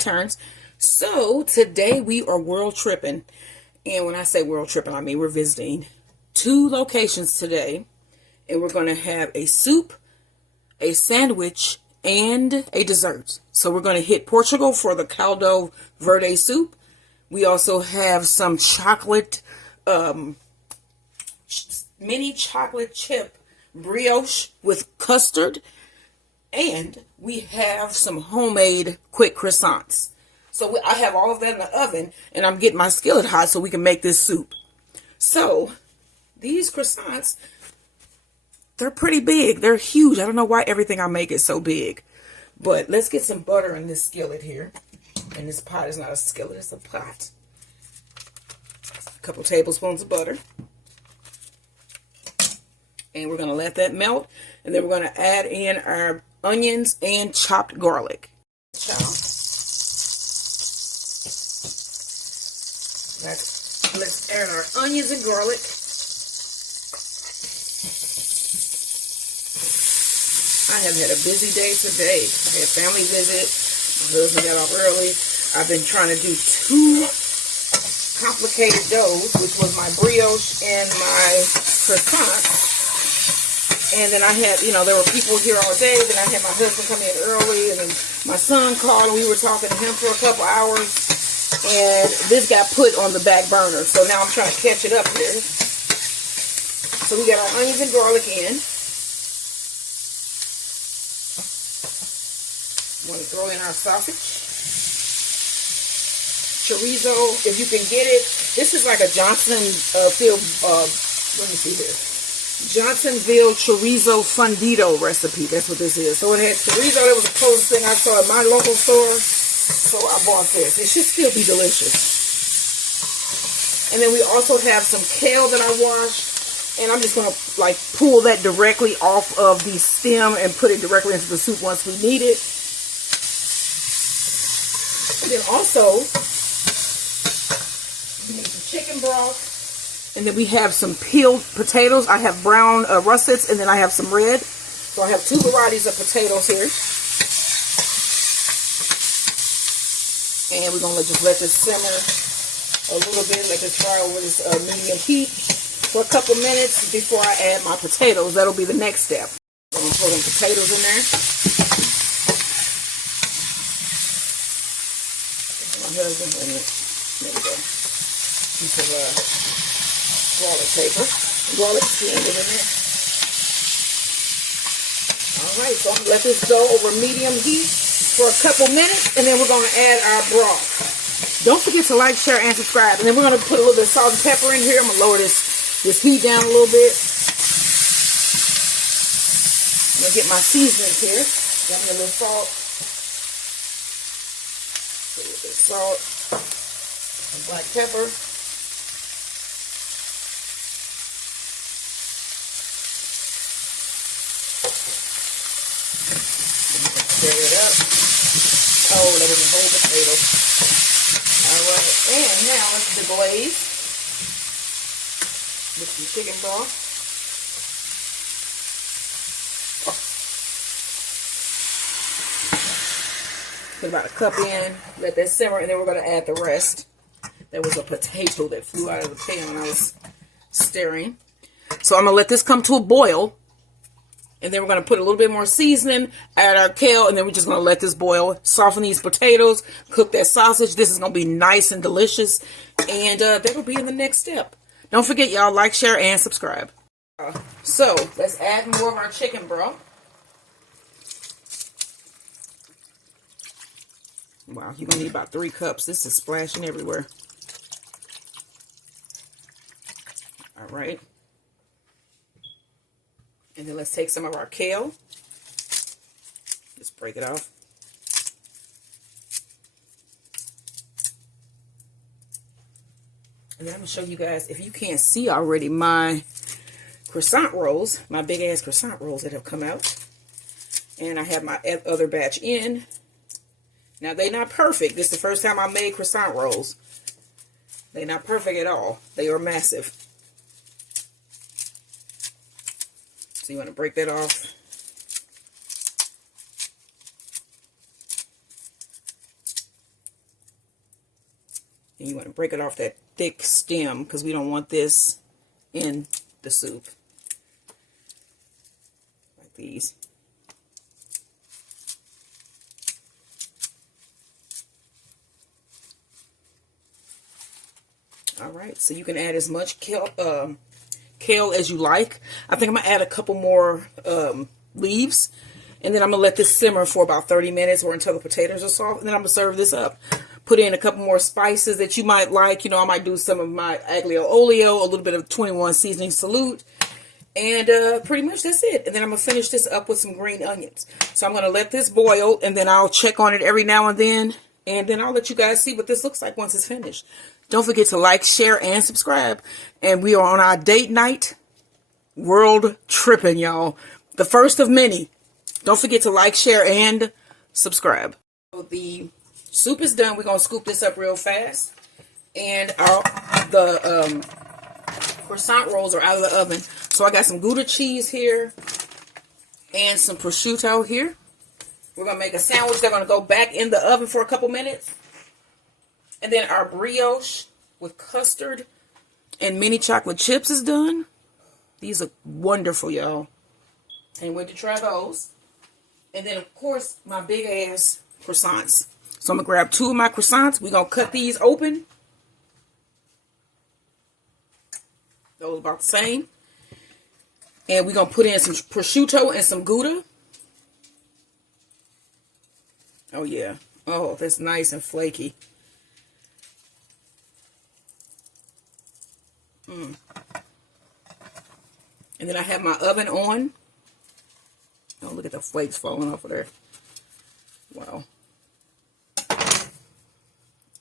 and Turns. So today we are world tripping. And when I say world tripping, I mean we're visiting 2 locations today. And we're going to have a soup, a sandwich, and a dessert. So we're going to hit Portugal for the Caldo Verde soup. We also have some chocolate, mini chocolate chip brioche with custard. And we have some homemade quick croissants. So I have all of that in the oven, and I'm getting my skillet hot so we can make this soup. So these croissants, they're pretty big. They're huge. I don't know why everything I make is so big. But let's get some butter in this skillet here. And this pot is not a skillet, it's a pot. A couple tablespoons of butter. And we're going to let that melt. And then we're going to add in our onions and chopped garlic. Let's add our onions and garlic. I have had a busy day today. I had a family visit. My husband got off early. I've been trying to do 2 complicated doughs, which was my brioche and my croissant. And then I had, there were people here all day. Then I had my husband come in early. And then my son called and we were talking to him for a couple hours. And this got put on the back burner. So now I'm trying to catch it up here. So we got our onions and garlic in. I'm going to throw in our sausage. Chorizo, if you can get it. This is like a Johnsonville, let me see here. Johnsonville chorizo fundido recipe. That's what this is. So it had chorizo. That was the closest thing I saw at my local store. So I bought this. It should still be delicious. And then we also have some kale that I washed. And I'm just going to pull that directly off of the stem and put it directly into the soup once we need it. And then also, we need some chicken broth. And then we have some peeled potatoes. I have brown russets, and then I have some red. So I have 2 varieties of potatoes here. And we're going to just let this simmer a little bit. Let this fry over this medium heat for a couple minutes before I add my potatoes. That'll be the next step. I'm going to throw them potatoes in there. My husband, there we go. Piece of garlic paper. Garlic skin in there. Alright, so I'm going to let this go over medium heat for a couple minutes, and then we're going to add our broth. Don't forget to like, share, and subscribe. And then we're going to put a little bit of salt and pepper in here. I'm going to lower this heat down a little bit. I'm going to get my seasonings here. Give me a little salt. A little bit of salt. And black pepper. Stir it up. Oh, that was a whole potato. Alright, and now let's deglaze with some chicken broth. Put about a cup in, let that simmer, and then we're going to add the rest. There was a potato that flew out of the pan when I was stirring. So I'm going to let this come to a boil. And then we're going to put a little bit more seasoning, add our kale, and then we're just going to let this boil. Soften these potatoes, cook that sausage. This is going to be nice and delicious. And that'll be in the next step. Don't forget, y'all, like, share, and subscribe. So, let's add more of our chicken broth. Wow, you're going to need about 3 cups. This is splashing everywhere. All right. And then let's take some of our kale. Just break it off. And then I'm going to show you guys, if you can't see already, my croissant rolls, my big ass croissant rolls that have come out. And I have my other batch in. Now, they're not perfect. This is the first time I made croissant rolls. They're not perfect at all. They are massive. So you want to break that off. And you want to break it off that thick stem because we don't want this in the soup. Like these. Alright, so you can add as much kale as you like. I think I'm going to add a couple more leaves. And then I'm going to let this simmer for about 30 minutes or until the potatoes are soft. And then I'm going to serve this up. Put in a couple more spices that you might like. You know, I might do some of my aglio olio, a little bit of 21 seasoning salute. And pretty much that's it. And then I'm going to finish this up with some green onions. So I'm going to let this boil. And then I'll check on it every now and then. And then I'll let you guys see what this looks like once it's finished. Don't forget to like, share, and subscribe. And we are on our date night. World Trippin', y'all. The first of many. Don't forget to like, share, and subscribe. So the soup is done. We're going to scoop this up real fast. And the croissant rolls are out of the oven. So I got some Gouda cheese here. And some prosciutto here. We're going to make a sandwich. They're going to go back in the oven for a couple minutes. And then our brioche with custard and mini chocolate chips is done. These are wonderful, y'all. Can't wait to try those. And then, of course, my big-ass croissants. So I'm going to grab 2 of my croissants. We're going to cut these open. Those about the same. And we're going to put in some prosciutto and some Gouda. Oh, yeah. Oh, that's nice and flaky. And then I have my oven on. Oh, look at the flakes falling off of there. Wow.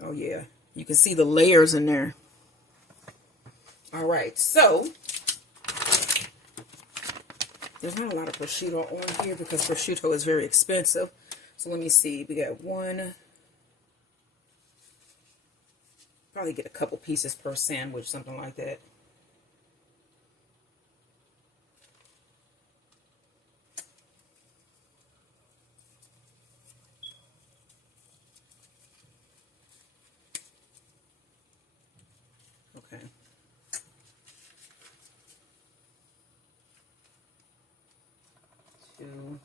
Oh, yeah. You can see the layers in there. All right. So, there's not a lot of prosciutto on here because prosciutto is very expensive. So, let me see. We got one. Probably get a couple pieces per sandwich, something like that. Okay. Two.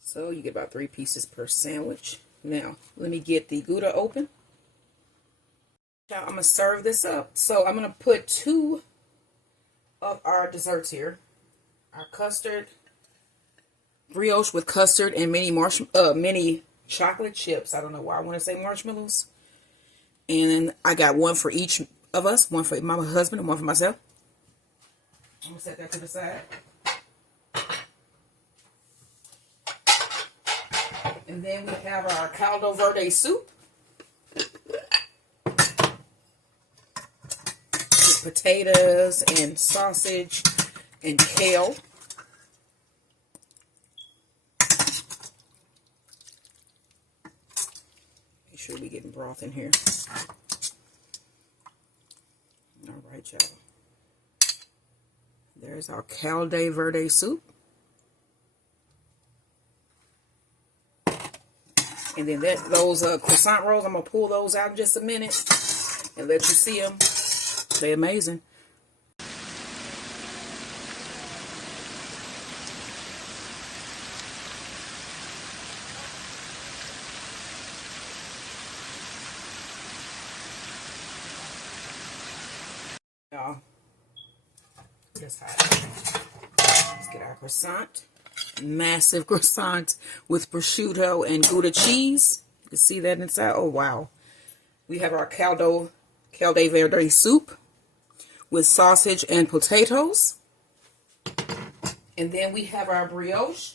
So you get about 3 pieces per sandwich. Now, let me get the Gouda open. Now, I'm going to serve this up. So I'm going to put 2 of our desserts here. Our custard, brioche with custard and mini chocolate chips. I don't know why I want to say marshmallows. And I got 1 for each of us. 1 for my husband and 1 for myself. I'm going to set that to the side. And then we have our Caldo Verde soup. With potatoes and sausage and kale. Make sure we're getting broth in here. All right, y'all. There's our Caldo Verde soup. And then those croissant rolls, I'm going to pull those out in just a minute and let you see them. They're amazing. Y'all, just hot. Let's get our croissant. Massive croissant with prosciutto and Gouda cheese. You can see that inside. Oh, wow. We have our Caldo Verde soup with sausage and potatoes. And then we have our brioche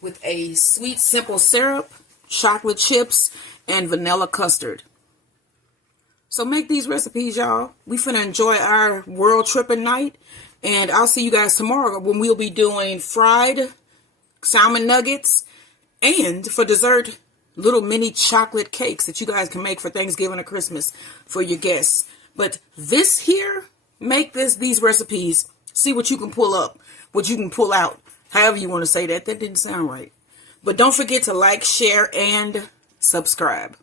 with a sweet simple syrup, chocolate chips, and vanilla custard. So make these recipes, y'all. We finna enjoy our World Trippin' night. And I'll see you guys tomorrow when we'll be doing fried salmon nuggets and for dessert, little mini chocolate cakes that you guys can make for Thanksgiving or Christmas for your guests. But this here, make these recipes See what you can pull up, what you can pull out. However you want to say that. That didn't sound right. But don't forget to like, share, and subscribe.